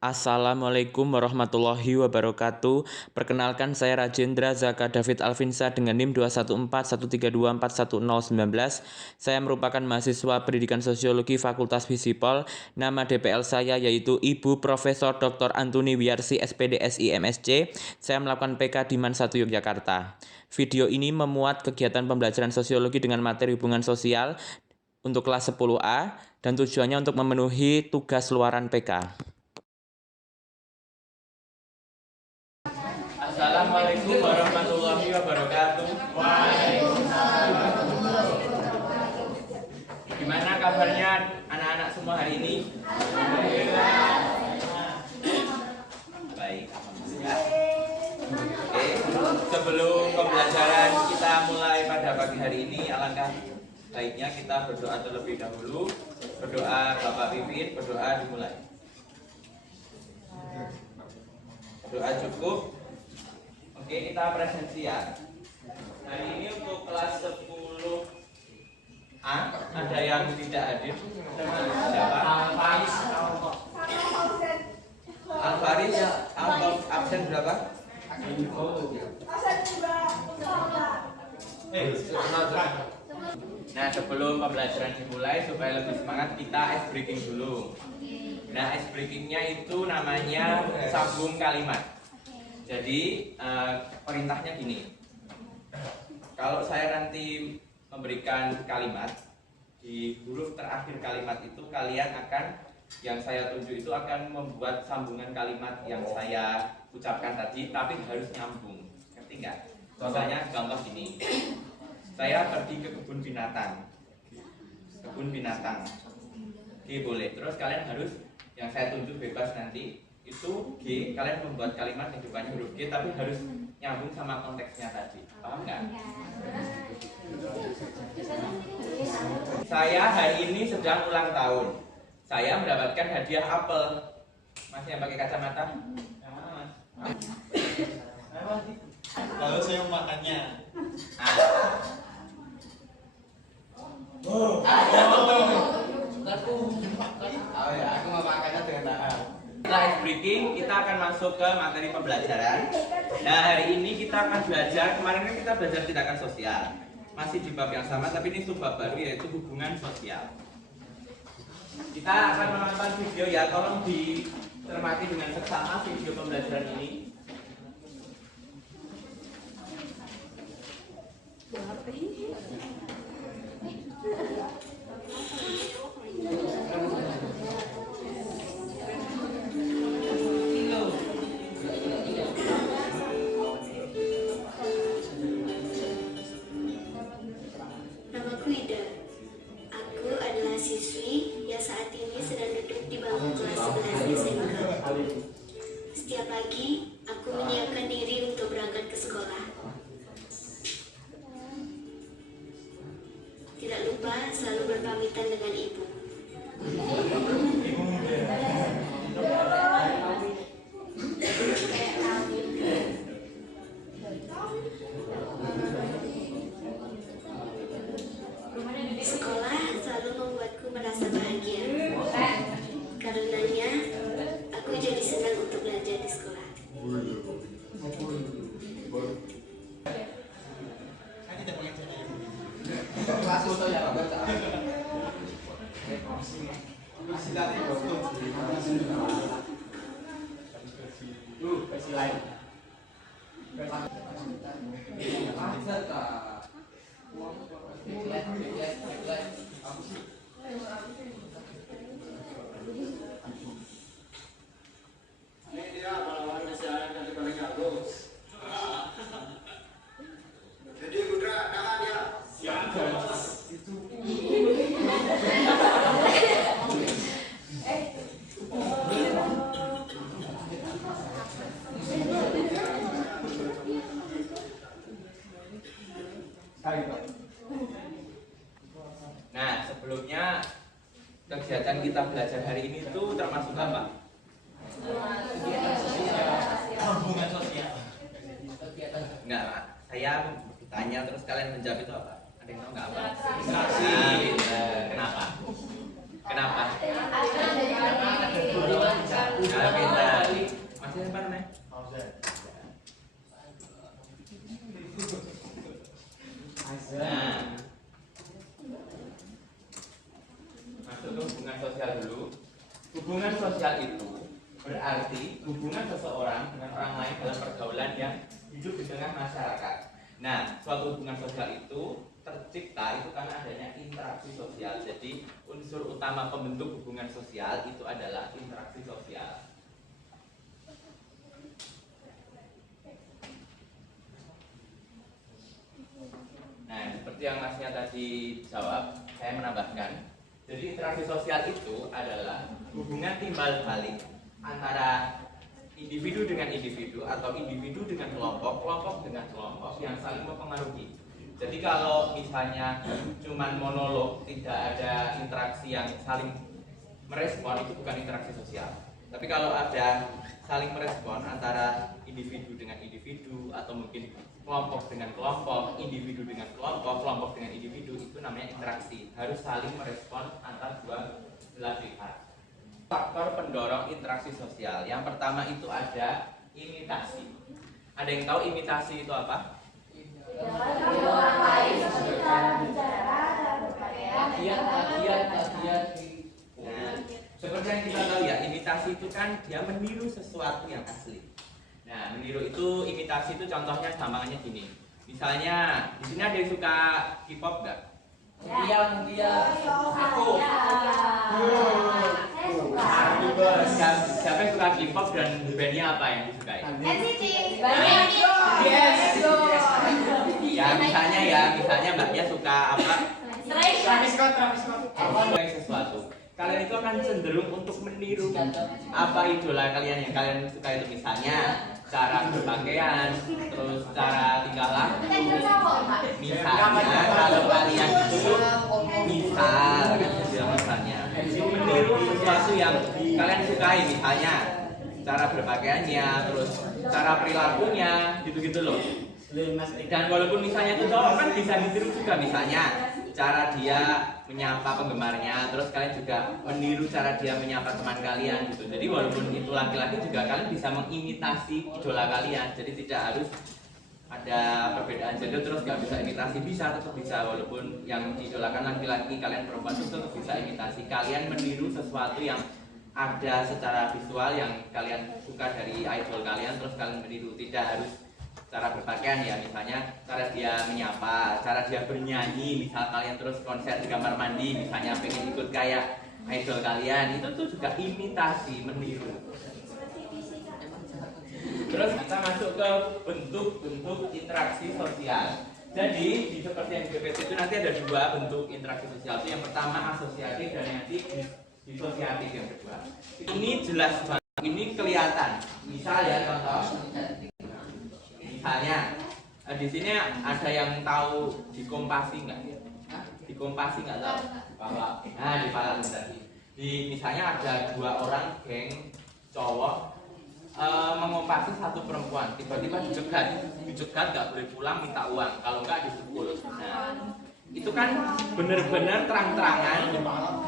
Assalamualaikum warahmatullahi wabarakatuh. Perkenalkan, saya Rajendra Zaka David Alvinsa dengan NIM 21413241019. Saya merupakan mahasiswa Pendidikan Sosiologi Fakultas Fisipol. Nama DPL saya yaitu Ibu Profesor Dr. Antuni Wiyarsi SPD SI MSc. Saya melakukan PK di MAN 1 Yogyakarta. Video ini memuat kegiatan pembelajaran sosiologi dengan materi hubungan sosial untuk kelas 10A dan tujuannya untuk memenuhi tugas luaran PK. Assalamualaikum warahmatullahi wabarakatuh. Waalaikumsalam. Gimana kabarnya anak-anak semua hari ini? Alhamdulillah. Baik, alhamdulillah. Oke, sebelum pembelajaran kita mulai pada pagi hari ini, alangkah baiknya kita berdoa terlebih dahulu. Berdoa Bapak Pipin, berdoa dimulai. Doa cukup. Oke, kita presensi ya. Hari ini untuk kelas 10A ada yang tidak hadir. Siapa? Alfaris absen berapa? Nah, sebelum pembelajaran dimulai supaya lebih semangat kita ice breaking dulu. Nah, ice breakingnya itu namanya sambung kalimat. Jadi perintahnya gini, kalau saya nanti memberikan kalimat, di huruf terakhir kalimat itu kalian akan, yang saya tunjuk itu akan membuat sambungan kalimat yang saya ucapkan tadi, tapi harus nyambung, ngerti nggak? Misalnya contoh gini, saya pergi ke kebun binatang, oke boleh, terus kalian harus, yang saya tunjuk bebas nanti, itu G, kalian membuat kalimat yang depannya huruf G tapi harus nyambung sama konteksnya tadi. Paham nggak? Saya hari ini sedang ulang tahun. Saya mendapatkan hadiah apel. Masih yang pakai kacamata? Lalu saya makannya. Aku mau makannya dengan tahan. Setelah ice breaking, kita akan masuk ke materi pembelajaran. Nah, hari ini kita akan belajar, kemarin kan kita belajar tindakan sosial. Masih di bab yang sama, tapi ini subbab baru yaitu hubungan sosial. Kita akan menonton video ya, tolong dicermati dengan seksama video pembelajaran ini. Namaku Ida. Aku adalah siswi yang saat ini sedang duduk di bangku kelas 11 SMK. Setiap pagi, aku menyiapkan diri untuk berangkat ke sekolah. Tidak lupa selalu berpamitan dengan ibu. Sekolah selalu membuatku merasa bahagia. Karenanya, aku jadi senang untuk belajar di sekolah. Kelas foto ya, Pak. Masih tadi foto. Versi lain. Ini dia pahlawan kesehatan dari paling halus. Jadi Gudra, tangan ya. Siap. Itu. Nah, sebelumnya kegiatan kita belajar hari ini itu termasuk apa? Hubungan sosial. Enggak, saya tanya terus kalian menjawab itu apa? Ada yang tahu nggak apa? Interaksi. Kenapa? Kenapa? Nah, pintar. Masih apa namanya? Nah, masuk ke hubungan sosial dulu. Hubungan sosial itu berarti hubungan seseorang dengan orang lain dalam pergaulan yang hidup di tengah masyarakat. Nah, suatu hubungan sosial itu tercipta itu karena adanya interaksi sosial. Jadi, unsur utama pembentuk hubungan sosial itu adalah interaksi sosial. Nah, seperti yang Masnya tadi jawab, saya menambahkan. Jadi interaksi sosial itu adalah hubungan timbal balik antara individu dengan individu atau individu dengan kelompok, kelompok dengan kelompok yang saling mempengaruhi. Jadi kalau misalnya cuman monolog, tidak ada interaksi yang saling merespon, itu bukan interaksi sosial. Tapi kalau ada saling merespon antara individu dengan individu atau mungkin kelompok dengan kelompok, individu dengan kelompok, kelompok dengan individu, itu namanya interaksi. Harus saling merespon antar dua belah pihak. Faktor pendorong interaksi sosial. Yang pertama itu ada imitasi. Ada yang tahu imitasi itu apa? Nah, seperti yang kita tahu ya, imitasi itu kan dia meniru sesuatu yang asli. Nah, meniru itu, imitasi itu contohnya gampangannya gini. Misalnya, di sini ada yang suka K-pop nggak? Aku. Siapa yang suka K-pop dan bandnya apa yang disukai? NCT. Ya, misalnya mbaknya suka apa? Travis Scott. Sesuatu. Kalian itu akan cenderung untuk meniru apa idola kalian yang kalian suka itu, misalnya cara berpakaian, terus cara tingkah laku. Misalnya kalau kalian itu misalnya meniru sesuatu yang kalian sukai, misalnya cara berpakaiannya, terus cara perilakunya, gitu-gitu loh. Dan walaupun misalnya itu cowok kan bisa ditiru juga, misalnya cara dia menyapa penggemarnya, terus kalian juga meniru cara dia menyapa teman kalian gitu. Jadi walaupun itu laki-laki juga kalian bisa mengimitasi idola kalian. Jadi tidak harus ada perbedaan gender terus nggak bisa imitasi, bisa, tetap bisa. Walaupun yang diidolakan laki-laki, kalian perempuan itu tetap bisa imitasi. Kalian meniru sesuatu yang ada secara visual yang kalian suka dari idol kalian, terus kalian meniru. Tidak harus cara berpakaian ya, misalnya cara dia menyapa, cara dia bernyanyi, misal kalian terus konser di kamar mandi, misalnya pengen ikut kayak idol kalian, itu tuh juga imitasi, meniru. Terus kita masuk ke bentuk-bentuk interaksi sosial. Jadi di seperti yang di PPT itu nanti ada dua bentuk interaksi sosial. Itu yang pertama asosiatif dan yang disosiatif yang kedua. Ini jelas banget, ini kelihatan. Misal ya contoh. Misalnya di sini ada yang tahu dikompasi nggak? Dikompasi nggak tahu? Bahwa di Palang tadi. Misalnya ada dua orang geng cowok mengompasi satu perempuan, tiba-tiba dicegat nggak boleh pulang, minta uang, kalau nggak dipukul. Nah, itu kan benar-benar terang-terangan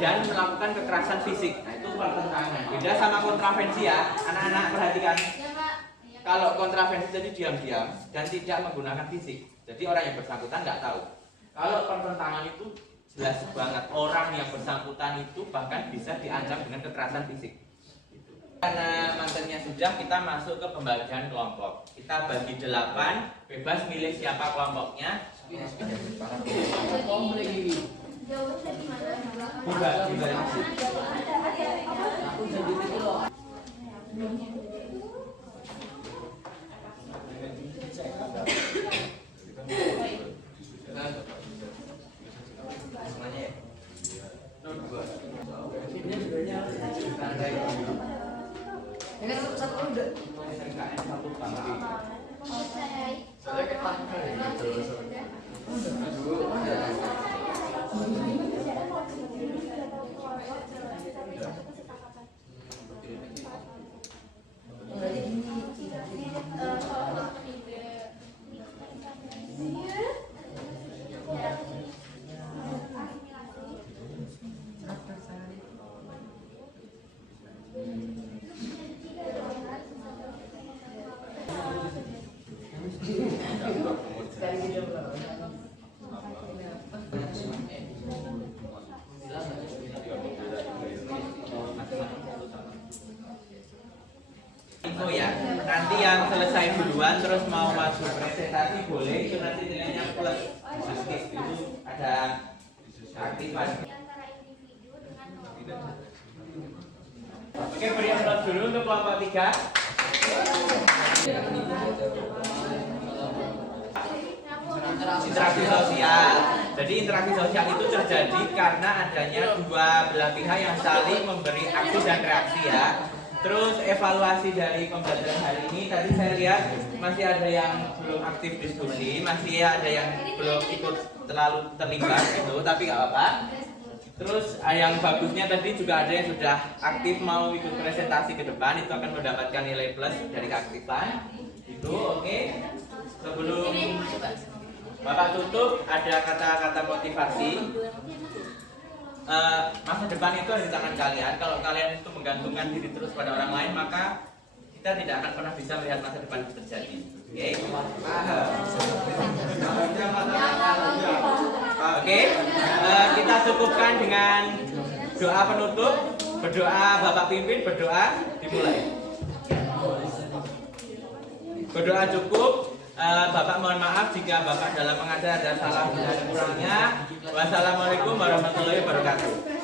dan melakukan kekerasan fisik. Nah, itu pertentangan. Beda sama kontravensi ya, anak-anak perhatikan. Kalau kontravensi jadi diam-diam dan tidak menggunakan fisik, jadi orang yang bersangkutan nggak tahu. Kalau pertentangan itu jelas banget, orang yang bersangkutan itu bahkan bisa diancam dengan kekerasan fisik. Karena materinya sudah, kita masuk ke pembagian kelompok. Kita bagi 8, bebas milih siapa kelompoknya. yang selesai duluan terus mau masuk presentasi boleh, itu nanti nilainya plus. Itu ada keaktifan. Oke, beri aplaus dulu untuk kelompok 3. Interaksi sosial. Jadi interaksi sosial itu terjadi karena adanya dua belah pihak yang saling memberi aksi dan reaksi ya. Terus evaluasi dari pembelajaran hari ini tadi saya lihat masih ada yang belum aktif diskusi, masih ada yang belum ikut terlalu terlibat gitu, tapi nggak apa-apa. Terus yang bagusnya tadi juga ada yang sudah aktif mau ikut presentasi ke depan, itu akan mendapatkan nilai plus dari keaktifan. Itu oke. Sebelum Bapak tutup, ada kata-kata motivasi. Masa depan itu ada di tangan kalian. Kalau kalian itu menggantungkan diri terus pada orang lain, maka kita tidak akan pernah bisa melihat masa depan itu terjadi. Oke? Oke? Kita cukupkan dengan doa penutup. Berdoa Bapak pimpin, berdoa dimulai. Berdoa cukup. Bapak mohon maaf jika Bapak dalam mengajar ada salah dan kurangnya. Wassalamualaikum warahmatullahi wabarakatuh.